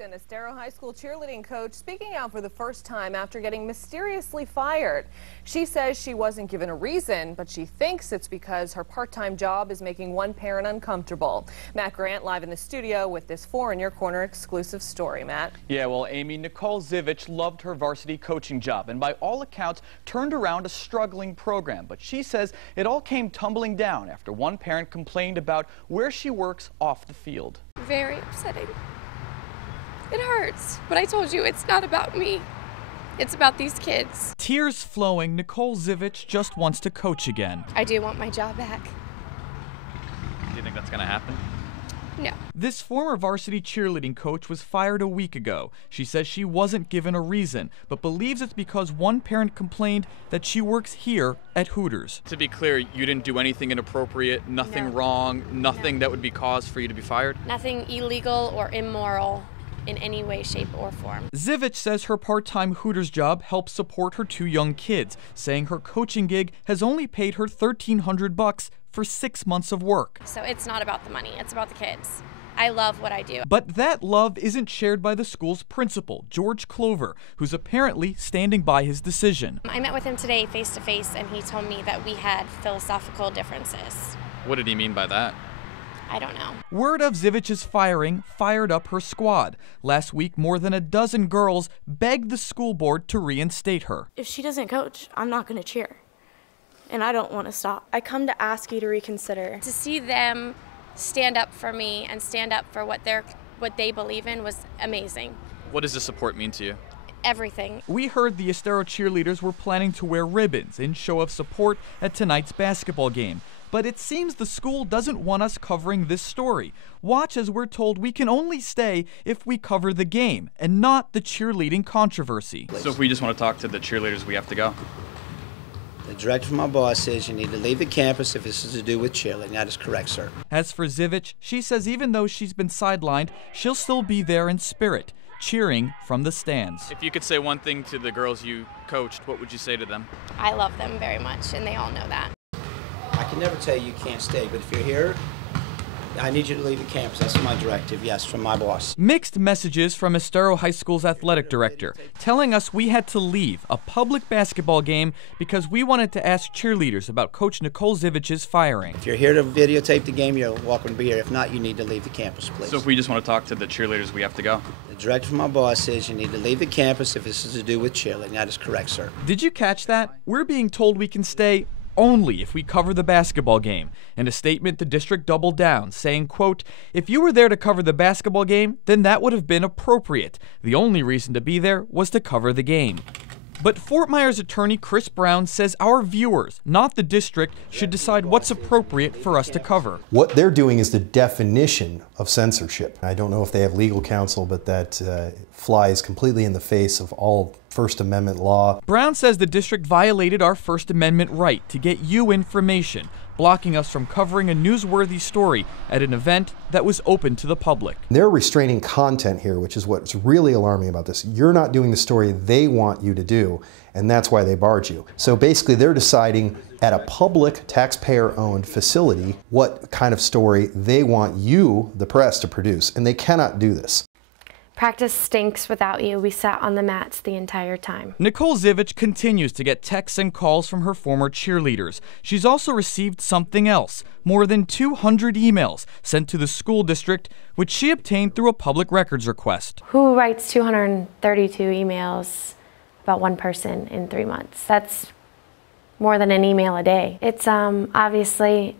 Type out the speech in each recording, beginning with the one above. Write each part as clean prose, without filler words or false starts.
Estero High School cheerleading coach speaking out for the first time after getting mysteriously fired. She says she wasn't given a reason, but she thinks it's because her part-time job is making one parent uncomfortable. Matt Grant live in the studio with this 4 in Your Corner exclusive story. Matt. Yeah, well, Amy, Nicole Zivich loved her varsity coaching job and by all accounts turned around a struggling program. But she says it all came tumbling down after one parent complained about where she works off the field. Very upsetting. It hurts, but I told you it's not about me. It's about these kids. Tears flowing, Nicole Zivich just wants to coach again. I do want my job back. Do you think that's going to happen? No. This former varsity cheerleading coach was fired a week ago. She says she wasn't given a reason, but believes it's because one parent complained that she works here at Hooters. To be clear, you didn't do anything inappropriate, nothing wrong, nothing that would be cause for you to be fired? Nothing illegal or immoral in any way, shape, or form. Zivich says her part-time Hooters job helps support her 2 young kids, saying her coaching gig has only paid her $1,300 for 6 months of work. So it's not about the money, it's about the kids. I love what I do. But that love isn't shared by the school's principal, George Clover, who's apparently standing by his decision. I met with him today face to face and he told me that we had philosophical differences. What did he mean by that? I don't know. Word of Zivich's firing fired up her squad. Last week, more than a dozen girls begged the school board to reinstate her. If she doesn't coach, I'm not going to cheer. And I don't want to stop. I come to ask you to reconsider. To see them stand up for me and stand up for what they believe in was amazing. What does this support mean to you? Everything. We heard the Estero cheerleaders were planning to wear ribbons in show of support at tonight's basketball game. But it seems the school doesn't want us covering this story. Watch as we're told we can only stay if we cover the game and not the cheerleading controversy. So if we just want to talk to the cheerleaders, we have to go? The director from my boss says you need to leave the campus if this is to do with cheerleading. That is correct, sir. As for Zivich, she says even though she's been sidelined, she'll still be there in spirit, cheering from the stands. If you could say one thing to the girls you coached, what would you say to them? I love them very much, and they all know that. I can never tell you can't stay, but if you're here, I need you to leave the campus. That's my directive, yes, from my boss. Mixed messages from Estero High School's athletic director, telling us we had to leave a public basketball game because we wanted to ask cheerleaders about Coach Nicole Zivich's firing. If you're here to videotape the game, you're welcome to be here. If not, you need to leave the campus, please. So if we just want to talk to the cheerleaders, we have to go? The director from my boss says you need to leave the campus if this is to do with cheerleading. That is correct, sir. Did you catch that? We're being told we can stay only if we cover the basketball game. In a statement, the district doubled down, saying, quote, if you were there to cover the basketball game, then that would have been appropriate. The only reason to be there was to cover the game. But Fort Myers attorney Chris Brown says our viewers, not the district, should decide what's appropriate for us to cover. What they're doing is the definition of censorship. I don't know if they have legal counsel, but that flies completely in the face of all First Amendment law. Brown says the district violated our First Amendment right to get you information, blocking us from covering a newsworthy story at an event that was open to the public. They're restraining content here, which is what's really alarming about this. You're not doing the story they want you to do, and that's why they barred you. So basically they're deciding at a public taxpayer-owned facility what kind of story they want you, the press, to produce, and they cannot do this. Practice stinks without you. We sat on the mats the entire time. Nicole Zivich continues to get texts and calls from her former cheerleaders. She's also received something else, more than 200 emails sent to the school district, which she obtained through a public records request. Who writes 232 emails about one person in 3 months? That's more than an email a day. It's obviously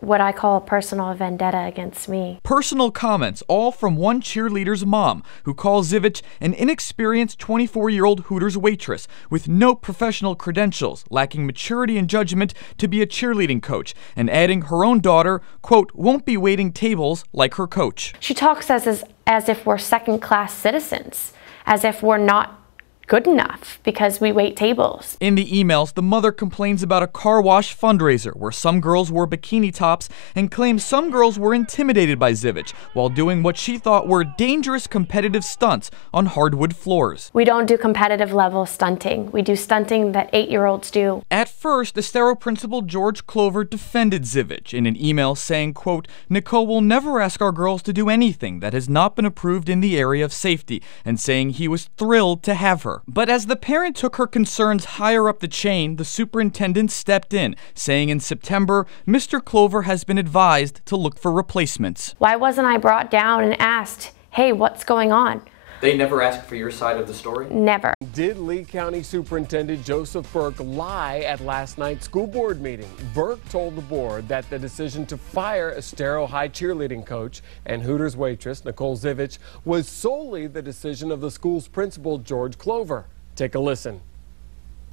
what I call a personal vendetta against me. Personal comments, all from one cheerleader's mom, who calls Zivich an inexperienced 24-year-old Hooters waitress with no professional credentials, lacking maturity and judgment to be a cheerleading coach, and adding her own daughter, quote, won't be waiting tables like her coach. She talks as if we're second-class citizens, as if we're not good enough because we wait tables. In the emails, the mother complains about a car wash fundraiser where some girls wore bikini tops and claims some girls were intimidated by Zivich while doing what she thought were dangerous competitive stunts on hardwood floors. We don't do competitive level stunting. We do stunting that 8-year-olds do. At first, Estero principal George Clover defended Zivich in an email saying, quote, "Nicole will never ask our girls to do anything that has not been approved in the area of safety," and saying he was thrilled to have her. But as the parent took her concerns higher up the chain, the superintendent stepped in, saying in September, Mr. Clover has been advised to look for replacements. Why wasn't I brought down and asked, hey, what's going on? They never asked for your side of the story? Never. Did Lee County Superintendent Joseph Burke lie at last night's school board meeting? Burke told the board that the decision to fire Estero High cheerleading coach and Hooters waitress Nicole Zivich was solely the decision of the school's principal, George Clover. Take a listen.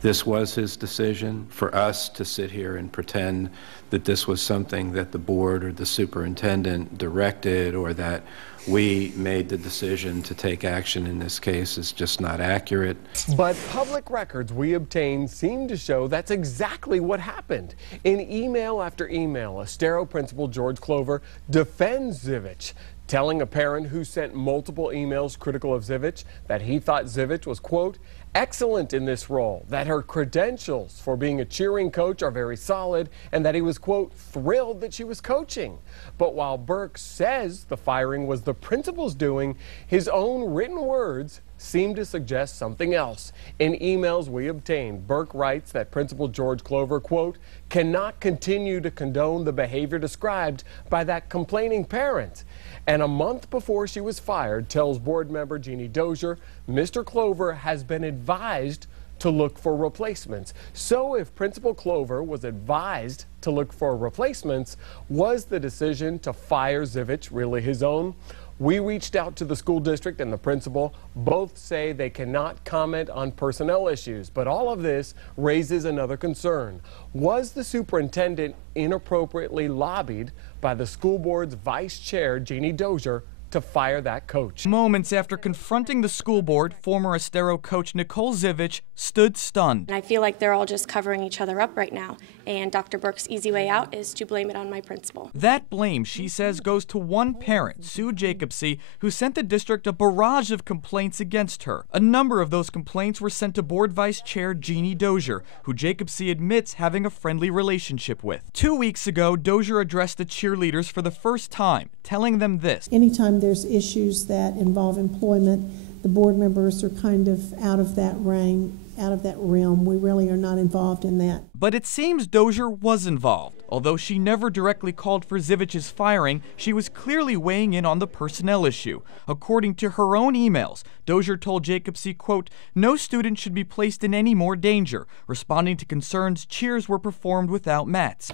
This was his decision. For us to sit here and pretend that this was something that the board or the superintendent directed or that we made the decision to take action in this case is just not accurate. But public records we obtained seem to show that's exactly what happened. In email after email, Estero principal George Clover defends Zivich, telling a parent who sent multiple emails critical of Zivich that he thought Zivich was, quote, excellent in this role, that her credentials for being a cheering coach are very solid, and that he was, quote, thrilled that she was coaching. But while Burke says the firing was the principal's doing, his own written words seem to suggest something else. In emails we obtained, Burke writes that Principal George Clover, quote, cannot continue to condone the behavior described by that complaining parent. And a month before she was fired, tells board member Jeannie Dozier, Mr. Clover has been advised to look for replacements. So if Principal Clover was advised to look for replacements, was the decision to fire Zivich really his own? We reached out to the school district and the principal. Both say they cannot comment on personnel issues, but all of this raises another concern. Was the superintendent inappropriately lobbied by the school board's vice chair, Jeannie Dozier, to fire that coach? Moments after confronting the school board, former Estero coach Nicole Zivich stood stunned. And I feel like they're all just covering each other up right now, and Dr. Burke's easy way out is to blame it on my principal. That blame, she says, goes to one parent, Sue Jacobsey, who sent the district a barrage of complaints against her. A number of those complaints were sent to board vice chair Jeannie Dozier, who Jacobsey admits having a friendly relationship with. 2 weeks ago, Dozier addressed the cheerleaders for the first time, telling them this. Anytime there's issues that involve employment, the board members are kind of out of that realm. We really are not involved in that. But it seems Dozier was involved. Although she never directly called for Zivich's firing, she was clearly weighing in on the personnel issue. According to her own emails, Dozier told Jacobsey, quote, no student should be placed in any more danger, responding to concerns cheers were performed without mats.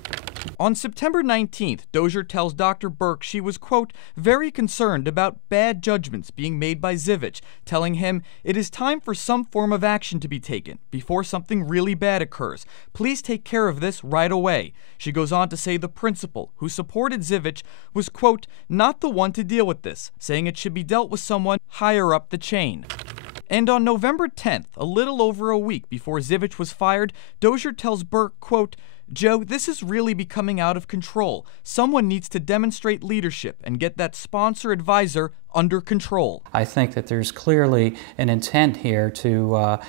On September 19th, Dozier tells Dr. Burke she was, quote, very concerned about bad judgments being made by Zivich, telling him it is time for some form of action to be taken before something really bad occurs. Please take care of this right away. She goes on to say the principal, who supported Zivich, was, quote, not the one to deal with this, saying it should be dealt with someone higher up the chain. And on November 10th, a little over a week before Zivich was fired, Dozier tells Burke, quote, Joe, this is really becoming out of control. Someone needs to demonstrate leadership and get that sponsor advisor under control. I think that there's clearly an intent here to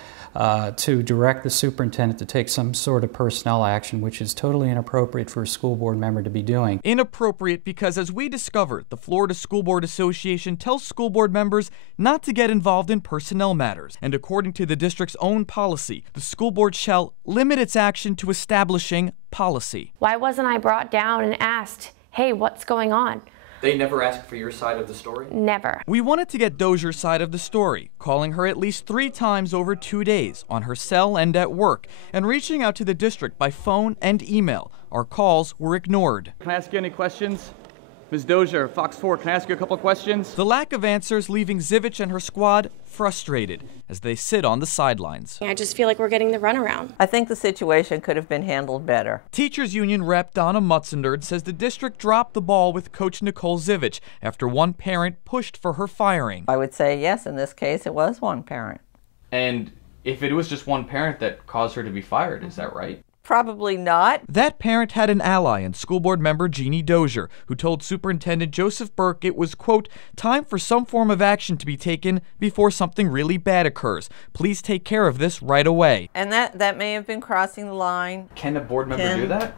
direct the superintendent to take some sort of personnel action, which is totally inappropriate for a school board member to be doing. Inappropriate because, as we discovered, the Florida School Board Association tells school board members not to get involved in personnel matters. And according to the district's own policy, the school board shall limit its action to establishing policy. Why wasn't I brought down and asked, hey, what's going on? They never asked for your side of the story? Never. We wanted to get Dozier's side of the story, calling her at least 3 times over 2 days on her cell and at work, and reaching out to the district by phone and email. Our calls were ignored. Can I ask you any questions? Ms. Dozier, Fox 4, can I ask you a couple questions? The lack of answers leaving Zivich and her squad frustrated as they sit on the sidelines. I just feel like we're getting the runaround. I think the situation could have been handled better. Teachers Union rep Donna Mutzenderd says the district dropped the ball with Coach Nicole Zivich after one parent pushed for her firing. I would say yes, in this case it was one parent. And If it was just one parent that caused her to be fired, is that right? Probably not. That parent had an ally in school board member Jeannie Dozier, who told Superintendent Joseph Burke it was, quote, time for some form of action to be taken before something really bad occurs. Please take care of this right away. And that may have been crossing the line. Can a board member do that?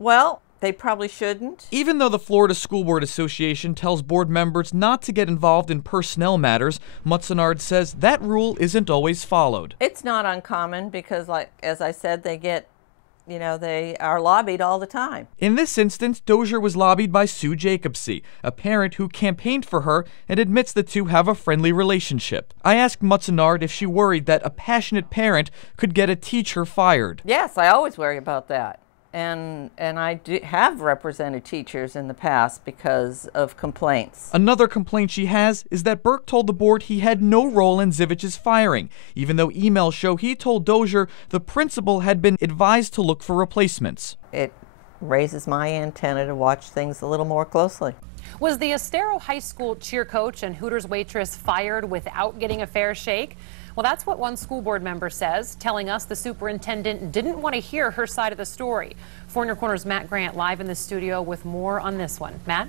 Well, they probably shouldn't. Even though the Florida School Board Association tells board members not to get involved in personnel matters, Mutzenard says that rule isn't always followed. It's not uncommon because, like as I said, they are lobbied all the time. In this instance, Dozier was lobbied by Sue Jacobsey, a parent who campaigned for her and admits the two have a friendly relationship. I asked Mutzenard if she worried that a passionate parent could get a teacher fired. Yes, I always worry about that. And I have represented teachers in the past because of complaints. Another complaint she has is that Burke told the board he had no role in Zivich's firing, even though emails show he told Dozier the principal had been advised to look for replacements. It raises my antenna to watch things a little more closely. Was the Estero High School cheer coach and Hooters waitress fired without getting a fair shake? Well, that's what one school board member says, telling us the superintendent didn't want to hear her side of the story. 4 Your Corner's Matt Grant live in the studio with more on this one. Matt?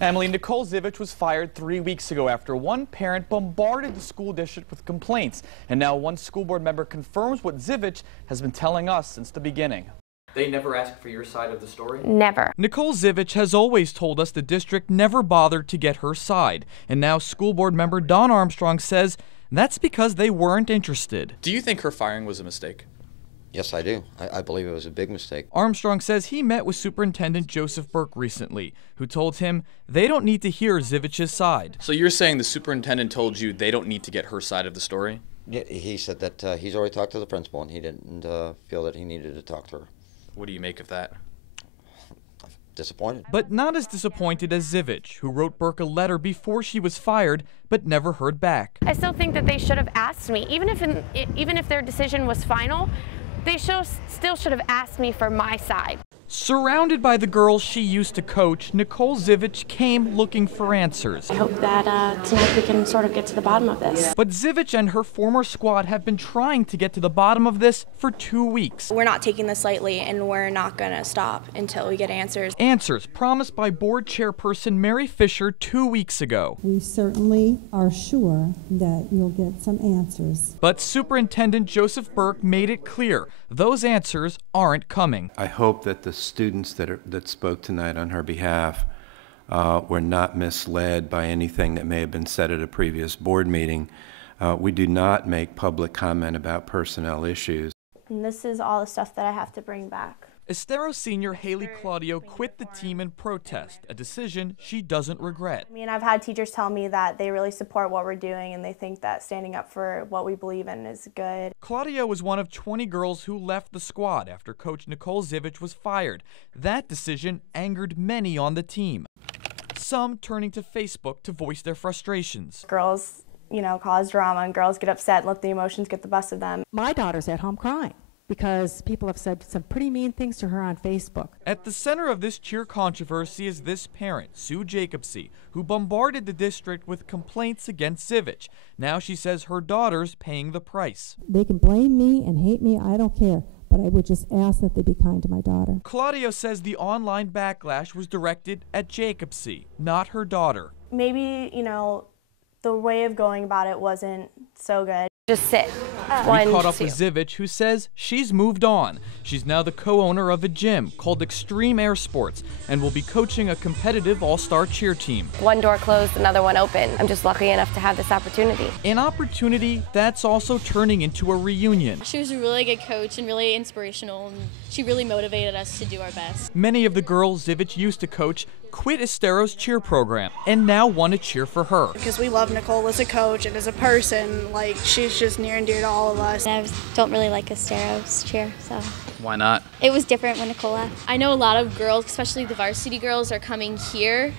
Emily, Nicole Zivich was fired 3 weeks ago after one parent bombarded the school district with complaints. And now one school board member confirms what Zivich has been telling us since the beginning. They never asked for your side of the story? Never. Nicole Zivich has always told us the district never bothered to get her side. And now school board member Don Armstrong says that's because they weren't interested. Do you think her firing was a mistake? Yes, I do. I believe it was a big mistake. Armstrong says he met with Superintendent Joseph Burke recently, who told him they don't need to hear Zivich's side. So you're saying the superintendent told you they don't need to get her side of the story? Yeah, he said that he's already talked to the principal and he didn't feel that he needed to talk to her. What do you make of that? Disappointed. But not as disappointed as Zivich, who wrote Burke a letter before she was fired, but never heard back. I still think that they should have asked me, even if their decision was final, they still should have asked me for my side. Surrounded by the girls she used to coach, Nicole Zivich came looking for answers. I hope that tonight we can sort of get to the bottom of this. But Zivich and her former squad have been trying to get to the bottom of this for 2 weeks. We're not taking this lightly, and we're not going to stop until we get answers. Answers promised by board chairperson Mary Fisher 2 weeks ago. We certainly are sure that you'll get some answers. But Superintendent Joseph Burke made it clear those answers aren't coming. I hope that the students that spoke tonight on her behalf were not misled by anything that may have been said at a previous board meeting. We do not make public comment about personnel issues. And this is all the stuff that I have to bring back. Estero senior Haley Claudio quit the team in protest, a decision she doesn't regret. I mean, I've had teachers tell me that they really support what we're doing and they think that standing up for what we believe in is good. Claudio was one of 20 girls who left the squad after coach Nicole Zivich was fired. That decision angered many on the team, some turning to Facebook to voice their frustrations. Girls, cause drama and girls get upset and let the emotions get the best of them. My daughter's at home crying because people have said some pretty mean things to her on Facebook. At the center of this cheer controversy is this parent, Sue Jacobsey, who bombarded the district with complaints against Zivich. Now she says her daughter's paying the price. They can blame me and hate me, I don't care, but I would just ask that they be kind to my daughter. Claudio says the online backlash was directed at Jacobsey, not her daughter. Maybe, the way of going about it wasn't so good. Just sit. We caught up with Zivich, who says she's moved on. She's now the co-owner of a gym called Extreme Air Sports and will be coaching a competitive all-star cheer team. One door closed, another one open. I'm just lucky enough to have this opportunity. An opportunity that's also turning into a reunion. She was a really good coach and really inspirational, and she really motivated us to do our best. Many of the girls Zivich used to coach quit Estero's cheer program and now want to cheer for her. Because we love Nicole as a coach and as a person, she's just near and dear to all of us. I don't really like Estero's cheer, so. Why not? It was different when Nicole left. I know a lot of girls, especially the varsity girls, are coming here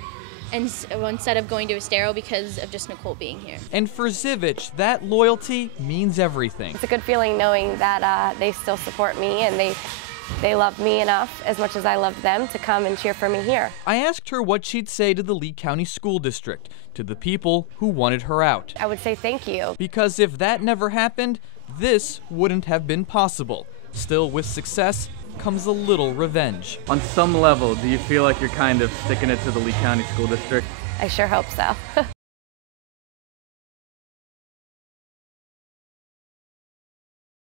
instead of going to Estero because of just Nicole being here. And for Zivich, that loyalty means everything. It's a good feeling knowing that they still support me and they love me enough, as much as I love them, to come and cheer for me here. I asked her what she'd say to the Lee County School District, to the people who wanted her out. I would say thank you. Because if that never happened, this wouldn't have been possible. Still, with success comes a little revenge. On some level, do you feel like you're kind of sticking it to the Lee County School District? I sure hope so.